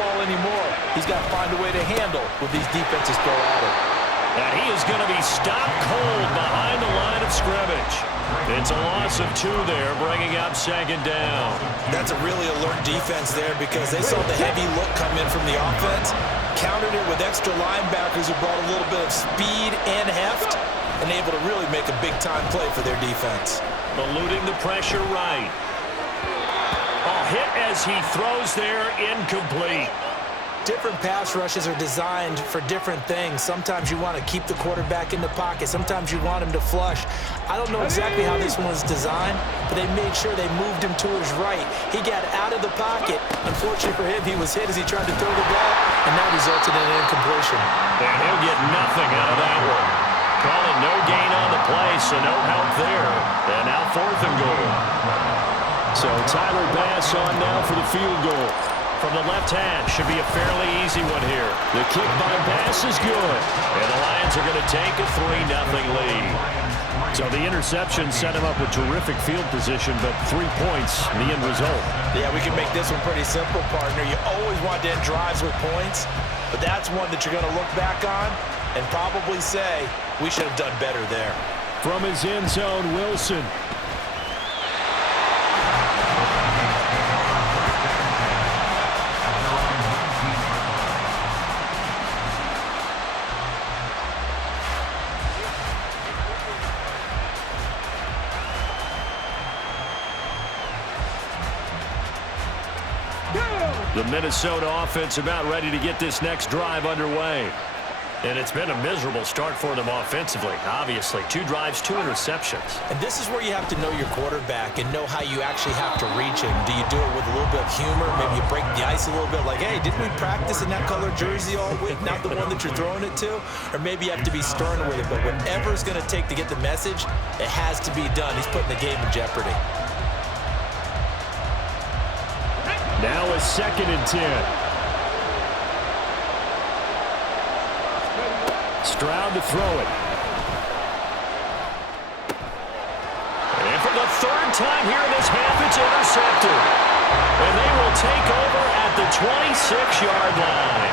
football anymore. He's got to find a way to handle what these defenses throw at him. And he is going to be stopped cold behind the line of scrimmage. It's a loss of 2 there, bringing up second down. That's a really alert defense there because they saw the heavy look come in from the offense, countered it with extra linebackers who brought a little bit of speed and heft, and able to really make a big-time play for their defense. Eluding the pressure right. A hit as he throws there, incomplete. Different pass rushes are designed for different things. Sometimes you want to keep the quarterback in the pocket. Sometimes you want him to flush. I don't know exactly how this one was designed, but they made sure they moved him to his right. He got out of the pocket. Unfortunately for him, he was hit as he tried to throw the ball, and that resulted in an incompletion. And he'll get nothing out of that one. Call it no gain on the play, so no help there. And now 4th and goal. So Tyler Bass on now for the field goal. From the left hand, should be a fairly easy one here. The kick by Bass is good. And the Lions are going to take a 3-0 lead. So the interception set him up with terrific field position, but 3 points, the end result. Yeah, we can make this one pretty simple, partner. You always want to end drives with points, but that's one that you're going to look back on and probably say, we should have done better there. From his end zone, Wilson. The Minnesota offense about ready to get this next drive underway. And it's been a miserable start for them offensively, obviously. 2 drives, 2 interceptions. And this is where you have to know your quarterback and know how you actually have to reach him. Do you do it with a little bit of humor? Maybe you break the ice a little bit like, hey, didn't we practice in that color jersey all week? Not the one that you're throwing it to? Or maybe you have to be stern with it. But whatever it's going to take to get the message, it has to be done. He's putting the game in jeopardy. Now a 2nd and 10. Stroud to throw it. And for the 3rd time here in this half, it's intercepted. And they will take over at the 26-yard line.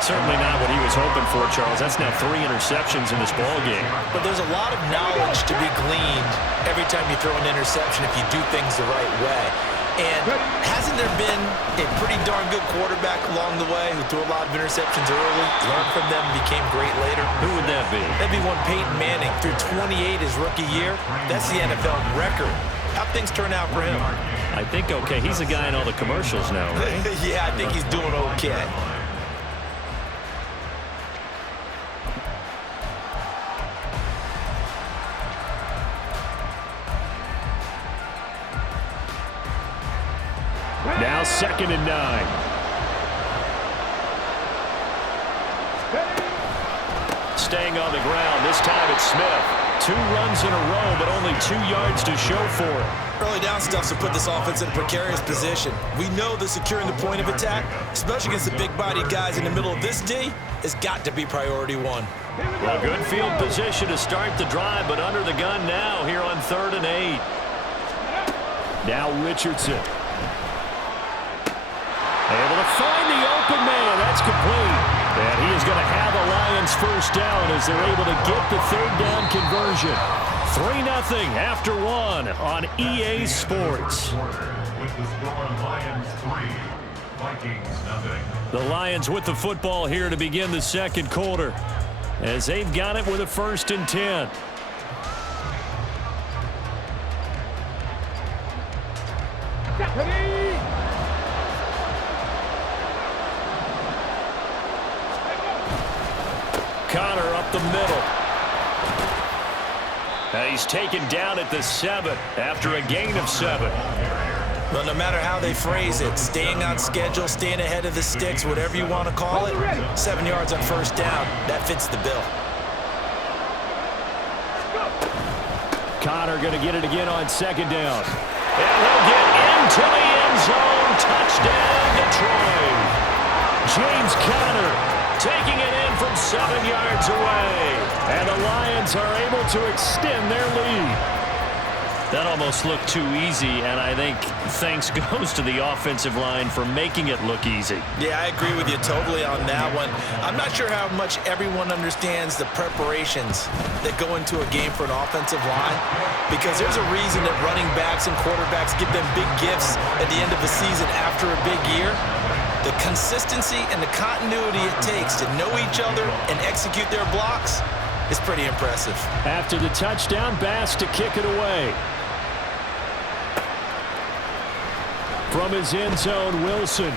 Certainly not what he was hoping for, Charles. That's now 3 interceptions in this ballgame. But there's a lot of knowledge to be gleaned every time you throw an interception if you do things the right way. And hasn't there been a pretty darn good quarterback along the way who threw a lot of interceptions early, learned from them, and became great later? Who would that be? That'd be one Peyton Manning. Threw 28 his rookie year. That's the NFL record. How'd things turn out for him? I think okay. He's a guy in all the commercials now, right? Yeah, I think he's doing okay. Now 2nd and 9. Staying on the ground. This time it's Smith. 2 runs in a row, but only 2 yards to show for it. Early down stuff to put this offense in a precarious position. We know that securing the point of attack, especially against the big-bodied guys in the middle of this D, has got to be priority 1. Well, good field position to start the drive, but under the gun now here on 3rd and 8. Now Richardson. Able to find the open man. That's complete. And he is going to have a Lions 1st down as they're able to get the 3rd down conversion. 3-0 after 1 on EA Sports. The Lions with the football here to begin the 2nd quarter as they've got it with a 1st and 10. Connor up the middle. And he's taken down at the 7 after a gain of 7. Well, no matter how they phrase it, staying on schedule, staying ahead of the sticks, whatever you want to call it, 7 yards on 1st down, that fits the bill. Connor going to get it again on 2nd down. And he'll get into the end zone. Touchdown, Detroit. James Conner taking it in from 7 yards away. And the Lions are able to extend their lead. That almost looked too easy, and I think thanks goes to the offensive line for making it look easy. Yeah, I agree with you totally on that one. I'm not sure how much everyone understands the preparations that go into a game for an offensive line, because there's a reason that running backs and quarterbacks give them big gifts at the end of the season after a big year. The consistency and the continuity it takes to know each other and execute their blocks is pretty impressive. After the touchdown, Bass to kick it away. From his end zone, Wilson.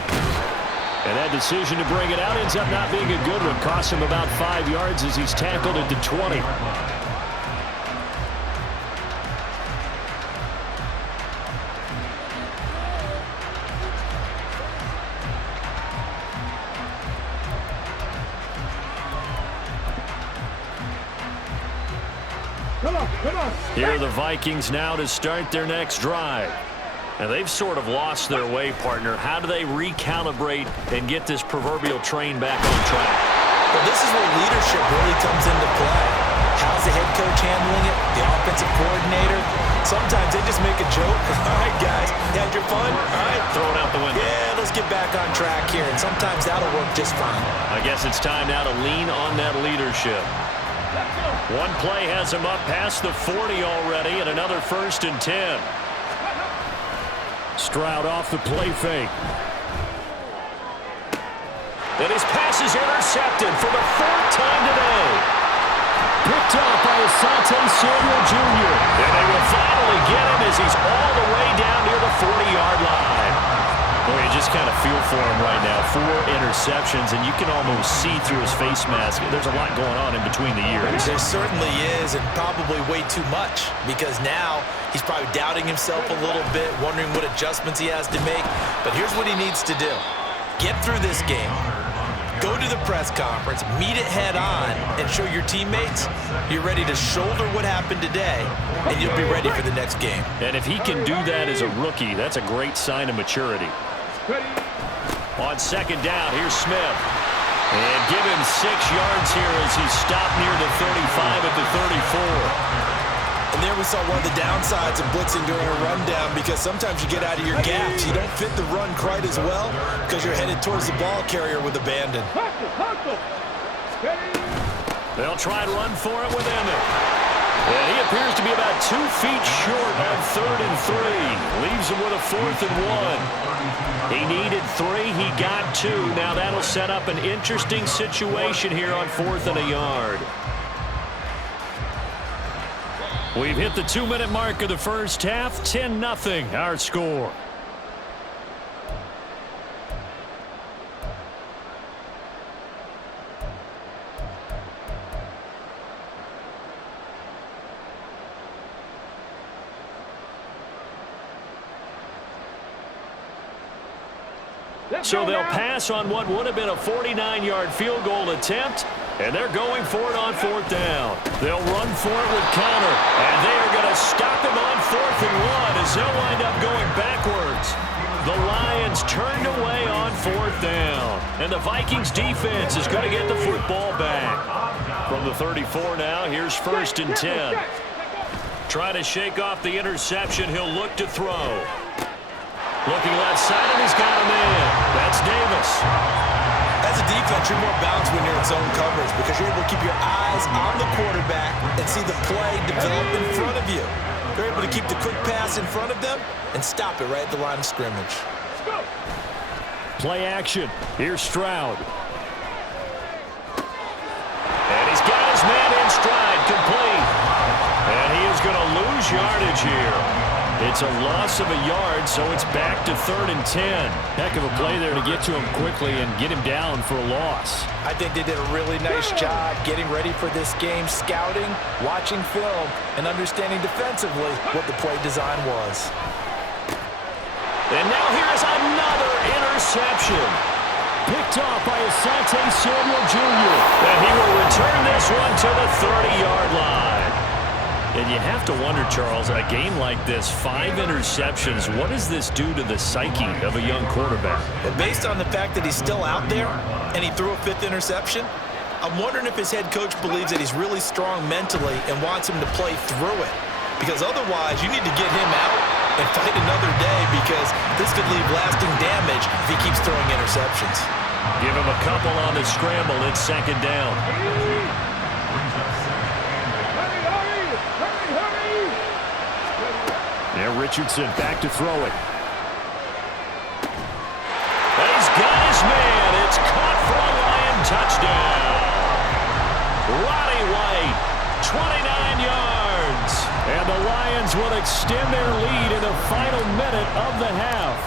And that decision to bring it out ends up not being a good one. Costs him about 5 yards as he's tackled at the 20. Here are the Vikings now to start their next drive. And they've sort of lost their way, partner. How do they recalibrate and get this proverbial train back on track? Well, this is where leadership really comes into play. How's the head coach handling it? The offensive coordinator? Sometimes they just make a joke. All right, guys, you had your fun? All right. Throw it out the window. Yeah, let's get back on track here. And sometimes that'll work just fine. I guess it's time now to lean on that leadership. One play has him up past the 40 already, and another 1st and 10. Stroud off the play fake. And his pass is intercepted for the 4th time today. Picked up by Asante Samuel Jr. And they will finally get him as he's all the way down near the 40-yard line. Boy, you just kind of feel for him right now. 4 interceptions, and you can almost see through his face mask. There's a lot going on in between the ears. There certainly is, and probably way too much, because now he's probably doubting himself a little bit, wondering what adjustments he has to make. But here's what he needs to do. Get through this game. Go to the press conference, meet it head on, and show your teammates you're ready to shoulder what happened today, and you'll be ready for the next game. And if he can do that as a rookie, that's a great sign of maturity. On 2nd down, here's Smith. And give him 6 yards here as he's stopped near the 35 at the 34. And there we saw one of the downsides of blitzing during a rundown, because sometimes you get out of your gaps. You don't fit the run quite as well because you're headed towards the ball carrier with abandon. They'll try and run for it with Emmett. And he appears to be about 2 feet short on 3rd and 3. Leaves him with a 4th and 1. He needed 3. He got 2. Now that'll set up an interesting situation here on 4th and a yard. We've hit the 2-minute mark of the first half. 10-0 our score. So they'll pass on what would have been a 49-yard field goal attempt, and they're going for it on 4th down. They'll run for it with Connor, and they are going to stop him on 4th and 1 as they'll wind up going backwards. The Lions turned away on 4th down, and the Vikings defense is going to get the football back. From the 34 now, here's 1st and 10. Trying to shake off the interception, he'll look to throw. Looking left side, and he's got him in. That's Davis. As a defense, you're more balanced when you're in zone coverage because you're able to keep your eyes on the quarterback and see the play develop in front of you. They're able to keep the quick pass in front of them and stop it right at the line of scrimmage. Play action. Here's Stroud. And he's got his man in stride, complete. And he is going to lose yardage here. It's a loss of a yard, so it's back to 3rd and 10. Heck of a play there to get to him quickly and get him down for a loss. I think they did a really nice job getting ready for this game, scouting, watching film, and understanding defensively what the play design was. And now here is another interception. Picked off by Asante Samuel Jr. And he will return this one to the 30-yard line. And you have to wonder, Charles, a game like this, 5 interceptions, what does this do to the psyche of a young quarterback? Well, based on the fact that he's still out there and he threw a 5th interception, I'm wondering if his head coach believes that he's really strong mentally and wants him to play through it. because otherwise you need to get him out and fight another day, because this could leave lasting damage if he keeps throwing interceptions. Give him a couple on the scramble. It's second down. Now Richardson back to throw it. And he's got his man. It's caught for a Lion touchdown. Roddy White, 29 yards. And the Lions will extend their lead in the final minute of the half.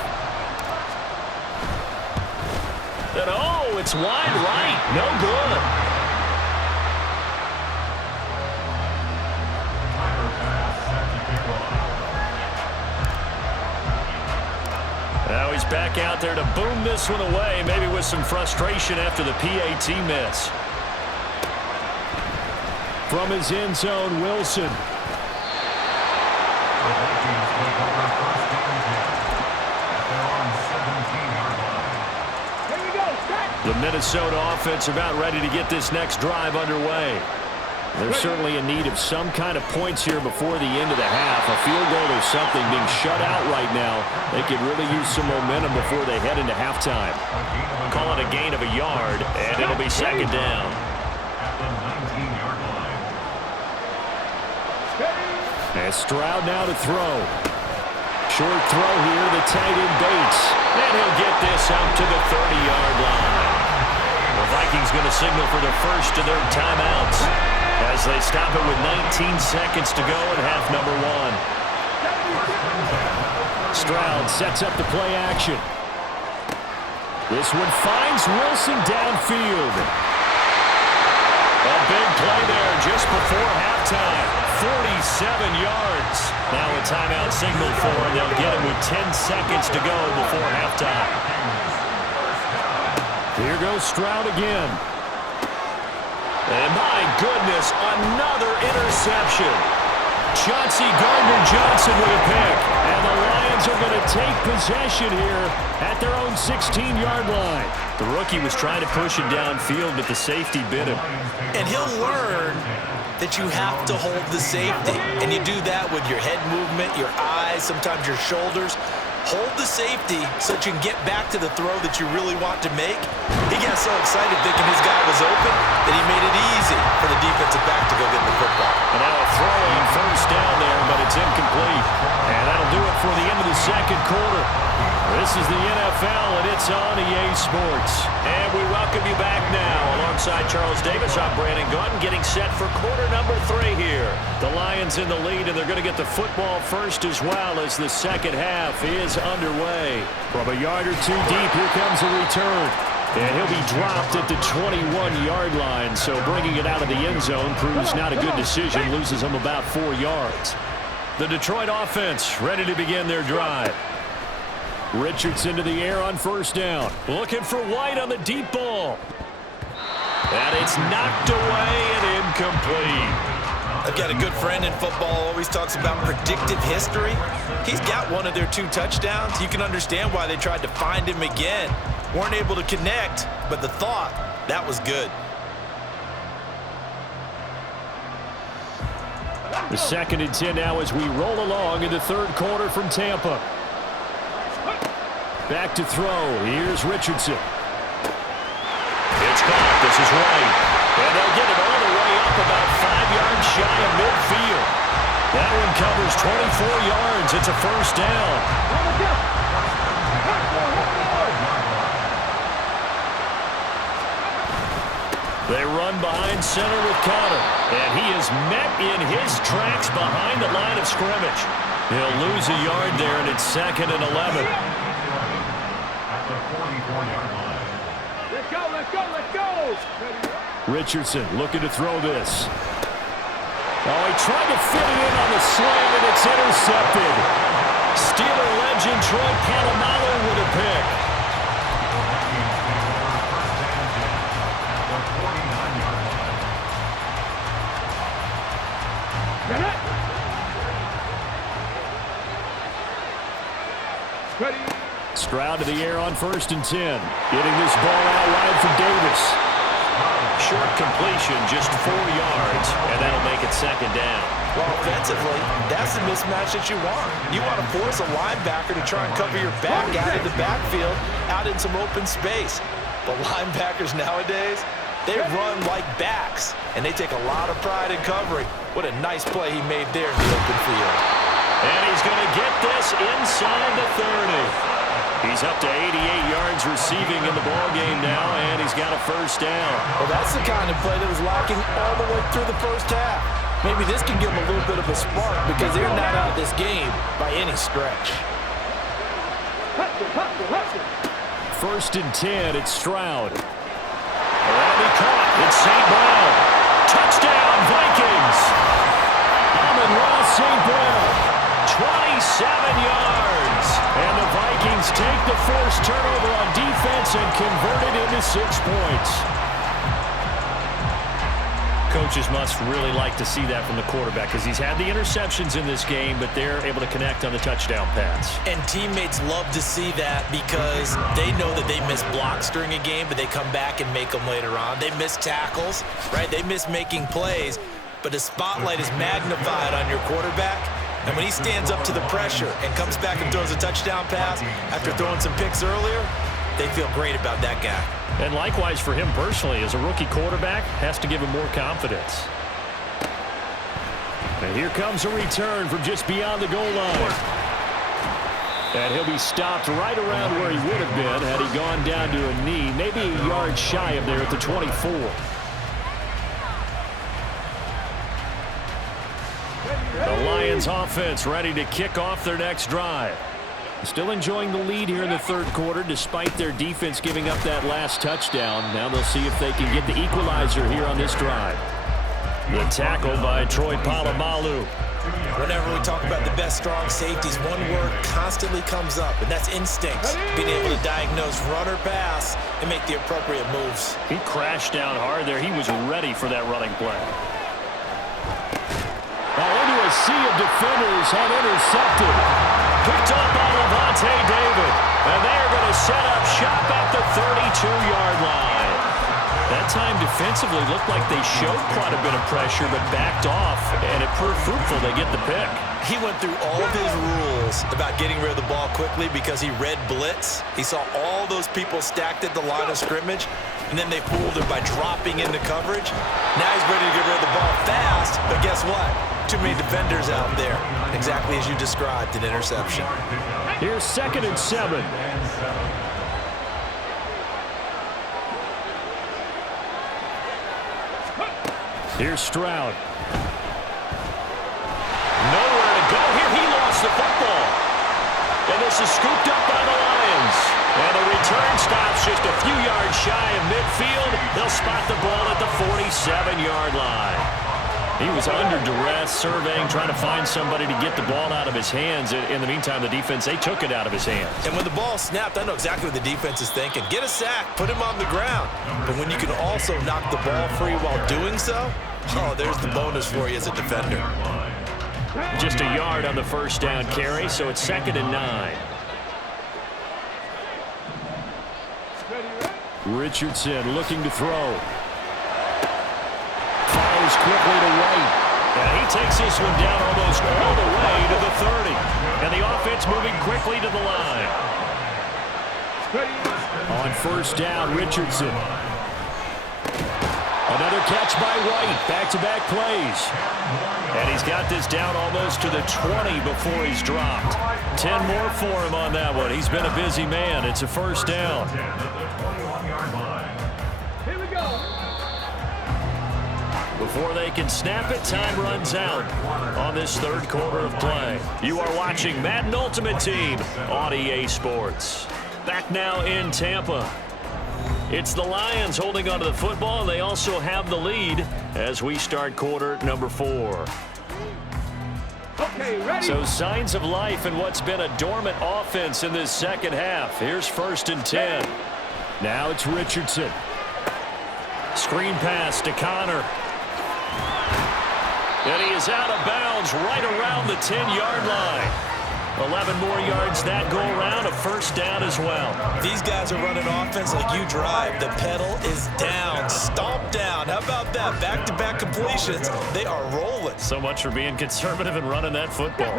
And oh, it's wide right. No good. Now he's back out there to boom this one away, maybe with some frustration after the PAT miss. From his end zone, Wilson. The Minnesota offense about ready to get this next drive underway. There's certainly a need of some kind of points here before the end of the half. A field goal or something, being shut out right now. They could really use some momentum before they head into halftime. Call it a gain of a yard, and it'll be second down. And Stroud now to throw. Short throw here to the tight end Bates. And he'll get this out to the 30-yard line. The Vikings going to signal for the first of their timeouts as they stop it with 19 seconds to go in half number one. Stroud sets up the play action. This one finds Wilson downfield. A big play there just before halftime. 47 yards. Now a timeout signal for him. They'll get him with 10 seconds to go before halftime. Here goes Stroud again. And my goodness, another interception. Chauncey Gardner-Johnson with a pick. And the Lions are going to take possession here at their own 16-yard line. The rookie was trying to push it downfield, but the safety bit him. And he'll learn that you have to hold the safety. And you do that with your head movement, your eyes, sometimes your shoulders. Hold the safety so that you can get back to the throw that you really want to make. He got so excited thinking his guy was open that he made it easy for the defensive back to go get the football. And now a throw in first down there, but it's incomplete. And that'll do it for the end of the second quarter. This is the NFL, and it's on EA Sports. And we welcome you back now. Alongside Charles Davis, I'm Brandon Gaudin, getting set for quarter number 3 here. The Lions in the lead, and they're going to get the football first as well as the second half is underway. From a yard or two deep, here comes a return. And he'll be dropped at the 21-yard line, so bringing it out of the end zone proves not a good decision, loses him about 4 yards. The Detroit offense ready to begin their drive. Richardson to the air on first down. Looking for White on the deep ball. And it's knocked away and incomplete. I've got a good friend in football, always talks about predictive history. He's got one of their 2 touchdowns. You can understand why they tried to find him again. Weren't able to connect, but the thought, that was good. The 2nd and 10 now as we roll along in the third quarter from Tampa. Back to throw. Here's Richardson. It's caught. This is White. And they'll get it all the way up about 5 yards shy of midfield. That one covers 24 yards. It's a first down. They run behind center with Connor. And he is met in his tracks behind the line of scrimmage. He'll lose a yard there, and it's 2nd and 11. Let's go, let's go, let's go! Richardson looking to throw this. Oh, he tried to fit it in on the slant, and it's intercepted. Steeler legend Troy Polamalu with a pick. Stroud to the air on 1st and 10. Getting this ball out wide from Davis. Short completion, just 4 yards, and that'll make it second down. Well, offensively, that's the mismatch that you want. You want to force a linebacker to try and cover your back out of the backfield, out in some open space. But linebackers nowadays, they run like backs, and they take a lot of pride in covering. What a nice play he made there in the open field. And he's going to get this inside the 30. He's up to 88 yards receiving in the ballgame now, and he's got a first down. Well, that's the kind of play that was lacking all the way through the first half. Maybe this can give them a little bit of a spark because they're not out of this game by any stretch. First and 10, it's Stroud. That'll be caught. It's St. Brown. Touchdown, Vikings. Amon-Ra St. Brown, 27 yards. And the Vikings take the first turnover on defense and convert it into 6 points. Coaches must really like to see that from the quarterback because he's had the interceptions in this game, but they're able to connect on the touchdown pass. And teammates love to see that because they know that they miss blocks during a game, but they come back and make them later on. They miss tackles, right? They miss making plays, but the spotlight is magnified on your quarterback. And when he stands up to the pressure and comes back and throws a touchdown pass after throwing some picks earlier, they feel great about that guy. And likewise for him personally, as a rookie quarterback, has to give him more confidence. And here comes a return from just beyond the goal line. And he'll be stopped right around where he would have been had he gone down to a knee, maybe a yard shy of there at the 24. The Lions offense ready to kick off their next drive. Still enjoying the lead here in the third quarter despite their defense giving up that last touchdown. Now they'll see if they can get the equalizer here on this drive. The tackle by Troy Polamalu. Whenever we talk about the best strong safeties, one word constantly comes up, and that's instinct. Being able to diagnose run or pass and make the appropriate moves. He crashed down hard there. He was ready for that running play. Now into a sea of defenders and intercepted. Picked up by Levante David. And they are going to set up shop at the 32-yard line. That time defensively looked like they showed quite a bit of pressure but backed off, and it proved fruitful. They get the pick. He went through all of his rules about getting rid of the ball quickly because he read blitz. He saw all those people stacked at the line of scrimmage, and then they fooled him by dropping into coverage. Now he's ready to get rid of the ball fast, but guess what? Too many defenders out there. Exactly as you described, an interception. Here's 2nd and 7. Here's Stroud. Nowhere to go here. He lost the football. And this is scooped up by the Lions. And the return stops just a few yards shy of midfield. They'll spot the ball at the 47-yard line. He was under duress, surveying, trying to find somebody to get the ball out of his hands. In the meantime, the defense, they took it out of his hands. And when the ball snapped, I know exactly what the defense is thinking. Get a sack, put him on the ground. But when you can also knock the ball free while doing so, oh, there's the bonus for you as a defender. Just a yard on the first down carry, so it's 2nd and 9. Richardson looking to throw. Fires quickly to right. And he takes this one down almost all the way to the 30. And the offense moving quickly to the line. On first down, Richardson. Another catch by White. Back-to-back plays. And he's got this down almost to the 20 before he's dropped. 10 more for him on that one. He's been a busy man. It's a first down. Here we go. Before they can snap it, time runs out on this third quarter of play. You are watching Madden Ultimate Team on EA Sports. Back now in Tampa. It's the Lions holding onto the football, and they also have the lead as we start quarter number 4. Okay, ready. So signs of life in what's been a dormant offense in this second half. Here's 1st and 10. Now it's Richardson. Screen pass to Connor. And he is out of bounds right around the 10-yard line. 11 more yards that go around, a first down as well. These guys are running offense like you drive. The pedal is down, stomp down. How about that? Back-to-back completions. They are rolling. So much for being conservative and running that football.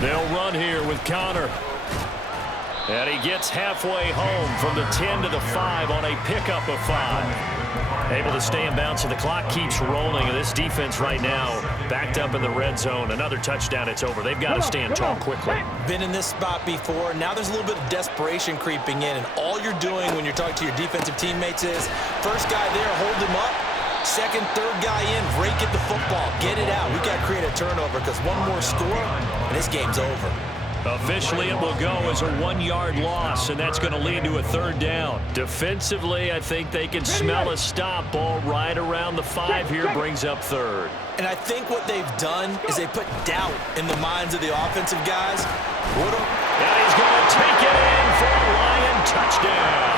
They'll run here with Connor. And he gets halfway home from the 10 to the 5 on a pickup of 5. Able to stay in bounds, and the clock keeps rolling. And this defense right now backed up in the red zone. Another touchdown, it's over. They've got to stand tall quickly. Been in this spot before. Now there's a little bit of desperation creeping in. And all you're doing when you're talking to your defensive teammates is, first guy there, hold him up. Second, third guy in, rake at the football. Get it out. We've got to create a turnover because one more score, and this game's over. Officially, it will go as a 1-yard loss, and that's going to lead to a third down. Defensively, I think they can smell a stop. Ball right around the 5 here, brings up third. And I think what they've done is they put doubt in the minds of the offensive guys. And he's going to take it in for a Lion touchdown.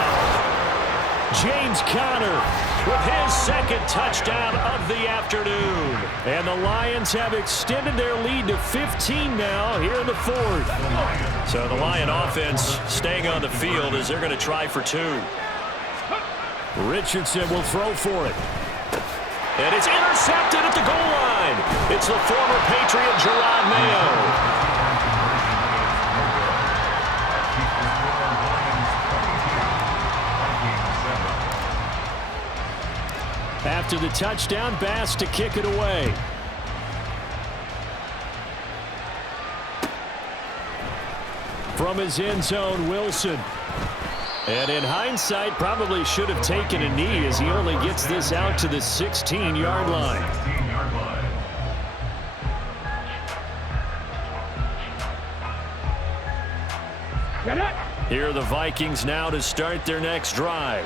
James Conner with his second touchdown of the afternoon. And the Lions have extended their lead to 15 now here in the fourth. So the Lion offense staying on the field as they're going to try for 2. Richardson will throw for it. And it's intercepted at the goal line. It's the former Patriot Gerard Mayo. After the touchdown, Bass to kick it away. From his end zone, Wilson. And in hindsight, probably should have taken a knee as he only gets this out to the 16-yard line. Here are the Vikings now to start their next drive.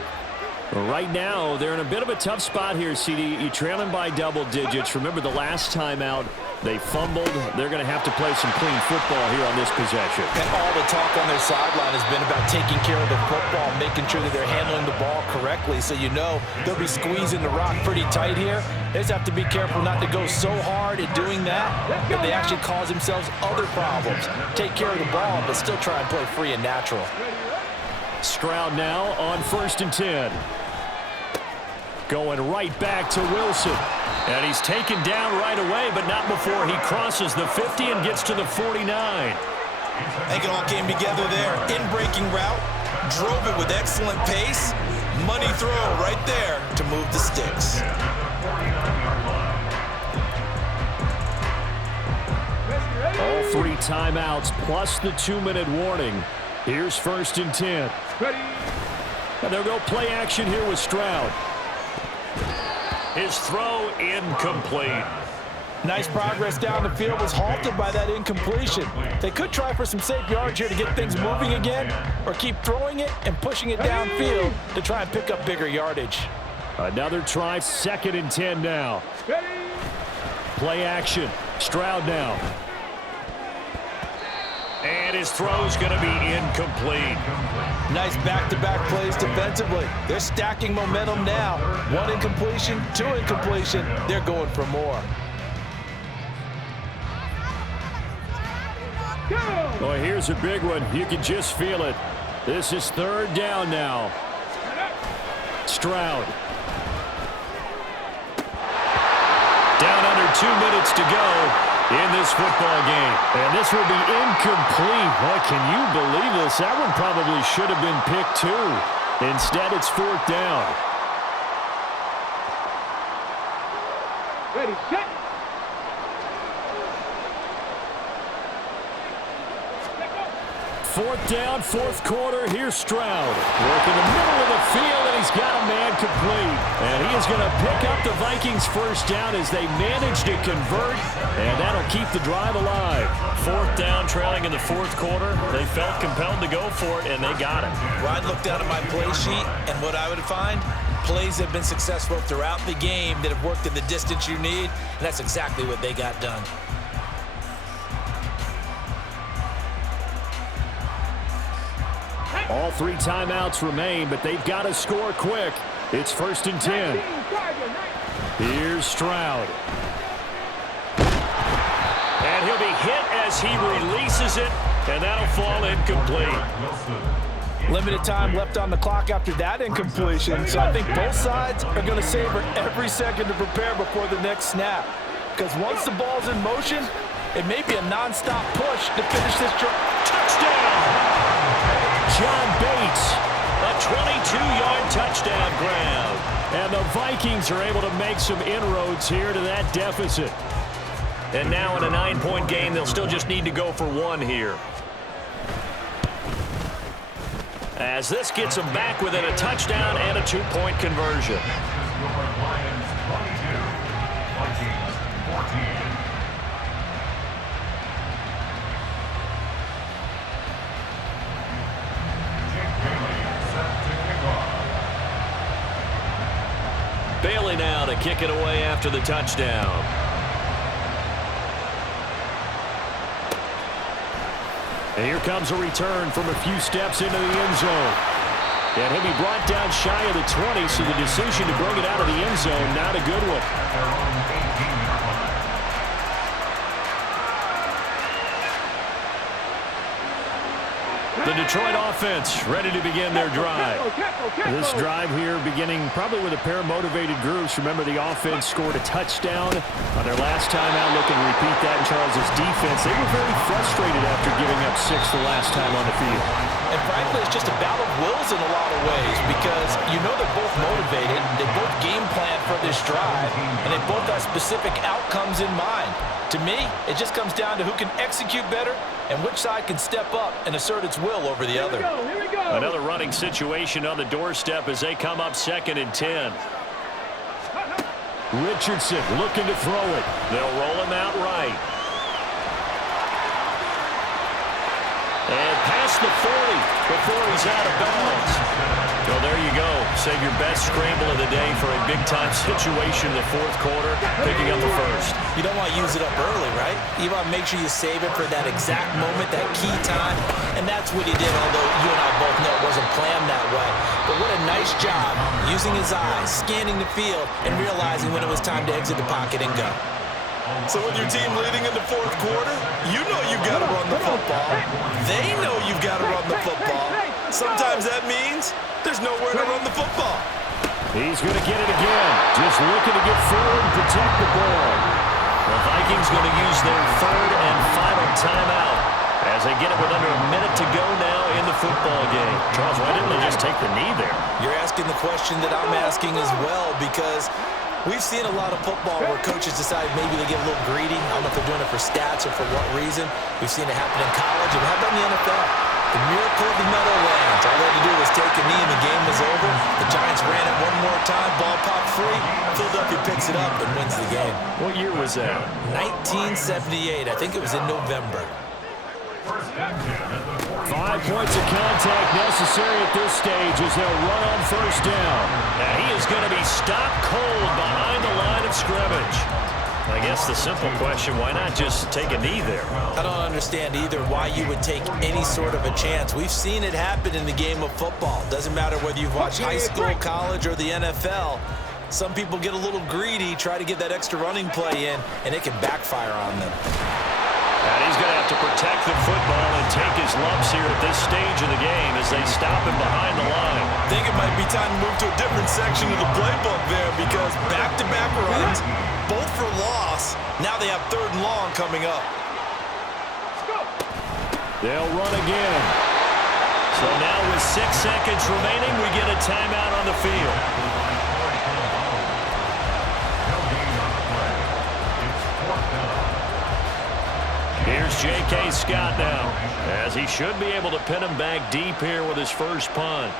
Right now, they're in a bit of a tough spot here, CD. You're trailing by double digits. Remember the last time out, they fumbled. They're going to have to play some clean football here on this possession. And all the talk on their sideline has been about taking care of the football, making sure that they're handling the ball correctly. So you know they'll be squeezing the rock pretty tight here. They just have to be careful not to go so hard at doing that that they actually cause themselves other problems. Take care of the ball, but still try and play free and natural. Stroud now on 1st and 10. Going right back to Wilson. And he's taken down right away, but not before he crosses the 50 and gets to the 49. I think it all came together there. In-breaking route, drove it with excellent pace. Money throw right there to move the sticks. All 3 timeouts plus the 2-minute warning. Here's 1st and 10. And they'll go play action here with Stroud. His throw incomplete. Nice progress down the field, was halted by that incompletion. They could try for some safe yards here to get things moving again, or keep throwing it and pushing it downfield to try and pick up bigger yardage. Another try, 2nd and 10 now. Play action. Stroud now. And his throw's going to be incomplete. Nice back-to-back plays defensively. They're stacking momentum now. 1 incompletion, 2 incompletion. They're going for more. Well, here's a big one. You can just feel it. This is 3rd down now. Stroud. Down under 2 minutes to go in this football game. And this will be incomplete. Boy, can you believe this? That one probably should have been picked too. Instead, it's 4th down. Ready, set. 4th down, 4th quarter. Here's Stroud. Working the middle of the field, and he's got a man complete. And he is going to pick up the Vikings' 1st down as they manage to convert, and that'll keep the drive alive. 4th down, trailing in the 4th quarter. They felt compelled to go for it, and they got it. Well, I'd look down at my play sheet, and what I would find, plays have been successful throughout the game that have worked at the distance you need, and that's exactly what they got done. All 3 timeouts remain, but they've got to score quick. It's 1st and 10. Here's Stroud. And he'll be hit as he releases it, and that'll fall incomplete. Limited time left on the clock after that incompletion, so I think both sides are going to savor every second to prepare before the next snap. Because once the ball's in motion, it may be a non-stop push to finish this drive. Touchdown! John Bates, a 22-yard touchdown grab. And the Vikings are able to make some inroads here to that deficit. And now in a 9-point game, they'll still just need to go for one here. As this gets them back within a touchdown and a 2-point conversion. Bailey now to kick it away after the touchdown. And here comes a return from a few steps into the end zone. And he'll be brought down shy of the 20, so the decision to bring it out of the end zone, not a good one. The Detroit offense ready to begin their drive. This drive here beginning probably with a pair of motivated groups. Remember, the offense scored a touchdown on their last time out, looking to repeat that in Charles' defense. They were very frustrated after giving up 6 the last time on the field. And frankly, it's just a battle of wills in a lot of ways because you know they're both motivated, they both game plan for this drive, and they both have specific outcomes in mind. To me, it just comes down to who can execute better and which side can step up and assert its will over the other. Here we go. Another running situation on the doorstep as they come up 2nd and 10. Richardson looking to throw it. They'll roll him out right. And past the 40 before he's out of bounds. Well, there you go. Save your best scramble of the day for a big-time situation in the 4th quarter, picking up the first. You don't want to use it up early, right? You want to make sure you save it for that exact moment, that key time, and that's what he did, although you and I both know it wasn't planned that way. But what a nice job using his eyes, scanning the field, and realizing when it was time to exit the pocket and go. So with your team leading in the 4th quarter, you know you've got to run the football. They know you've got to run the football. Sometimes that means there's nowhere to run the football. He's going to get it again. Just looking to get forward and protect the ball. The Vikings going to use their 3rd and final timeout as they get it with under a minute to go now in the football game. Charles, why didn't they just take the knee there? You're asking the question that I'm asking as well, because we've seen a lot of football where coaches decide maybe they get a little greedy. I don't know if they're doing it for stats or for what reason. We've seen it happen in college, and how about in the NFL? The miracle of the Meadowlands. All they had to do was take a knee and the game was over. The Giants ran it one more time. Ball popped free. Philadelphia picks it up and wins the game. What year was that? 1978. I think it was in November. 5 points of contact necessary at this stage as they'll run on 1st down. Now he is going to be stopped cold behind the line of scrimmage. I guess the simple question, why not just take a knee there? I don't understand either why you would take any sort of a chance. We've seen it happen in the game of football. Doesn't matter whether you've watched high school, college, or the NFL. Some people get a little greedy, try to get that extra running play in, and it can backfire on them. And he's going to have to protect the football and take his lumps here at this stage of the game as they stop him behind the line. I think it might be time to move to a different section of the playbook there because back-to-back runs, both for loss. Now they have 3rd and long coming up. They'll run again. So now with 6 seconds remaining, we get a timeout on the field. Here's J.K. Scott now, as he should be able to pin him back deep here with his first punt.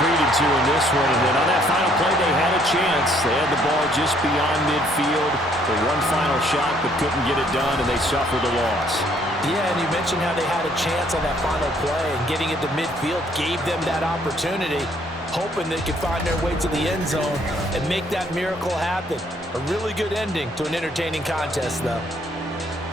Treated to in this one, and then on that final play they had a chance. They had the ball just beyond midfield for one final shot but couldn't get it done, and they suffered a loss. Yeah, and you mentioned how they had a chance on that final play, and getting into midfield gave them that opportunity, hoping they could find their way to the end zone and make that miracle happen. A really good ending to an entertaining contest, though.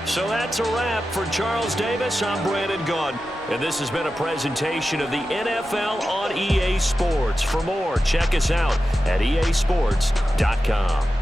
So that's a wrap for Charles Davis. I'm Brandon Gaudin, and this has been a presentation of the NFL on EA Sports. For more, check us out at easports.com.